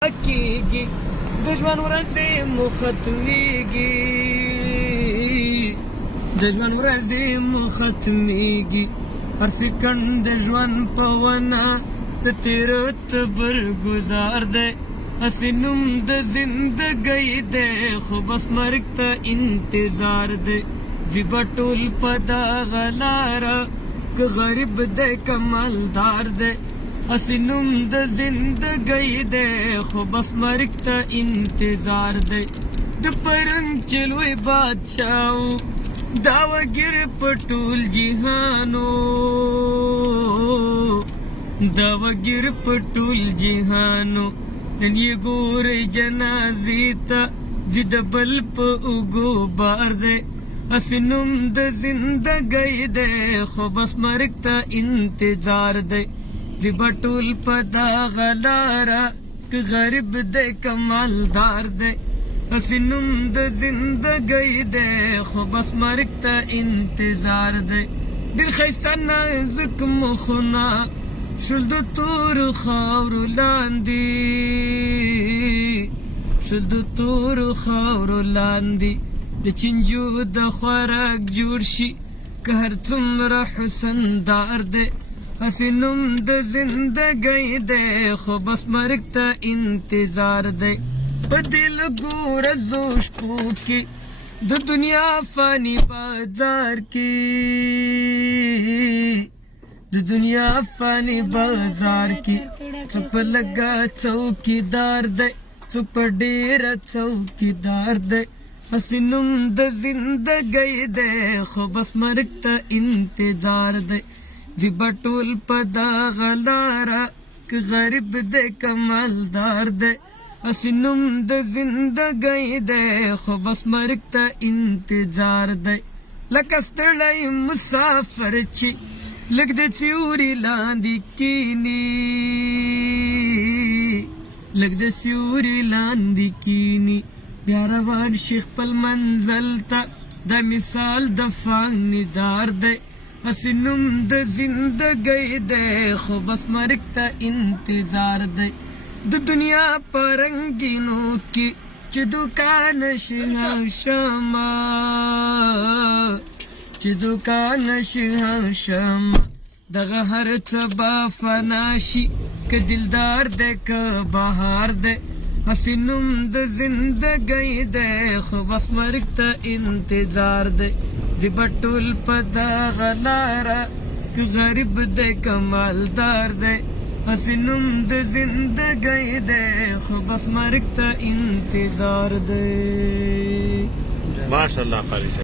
کېږي د ژوند ورځې مو ختمېږي د ژوند ورځې مو ختمېږي هر سکند د ژوند په ونه د تېره تبر ګزار دی هسې نوم د زندګۍ دی خو بس مرګ ته انتظار دی ځي به ټول په دغه لاره که غریب دی که مالدار دی هسې نوم د زندګۍ دی خو بس مرګ ته انتظار دی د پرنګ چې لوی بادشاه و دا وګیر په ټول جهانو دا وګیر په ټول جهانو نن یې ګورئ جنازې ته ځي د بل په اوږو بار دی هسې نوم د زندګۍ دی خو بس مرګ ته انتظار دی ځي به ټول په دغه لاره که غریب دی که مالدار دی هسې نوم د زندګۍ دی خو بس مرګ ته انتظار دی ډېر ښایسته نازک مخونه شول د تورو خاورو لاندې شول د تورو خاورو لاندې د چینجو د خوراک جوړ شي که هر څومره حسندار دی هسې نوم د زندګۍ دی خو بس مرګ ته انتظار دی په دې لږو ورځو شپو کې د دنیا فاني بازار کې د دنیا فاني بازار کې څوک په لږه څوکیدار دی څوک په ډېره څوکیدار دی هسې نوم د زندګۍ دی خو بس مرګ ته انتظار دی ځي به ټول په دغه لاره که غریب دی که مالدار دی هسې نوم د زندګۍ دی خو بس مرګ ته انتظار دی لکه ستړی مسافر چې لږ د سیوري لاندې کیني لږ د سیوري لاندې کیني بیا روان شي خپل منزل ته دا مثال د فانیدار دی هسې نوم د زندګۍ دی خو بس مرګ ته انتظار دی د دنیا په رنګینو کې چې دوکان شي شمه چې دوکان شي شمه دغه هر څه به فنا شي که دلدار دی که بهار دی هسې نوم د زندګۍ دی خو بس مرګ ته انتظار دی ځي به ټول په دغه لاره که غریب دی که مالدار دی هسې نوم د زندګۍ دی خو بس مرګ ته انتظار دی ماشاءالله قاری صاحب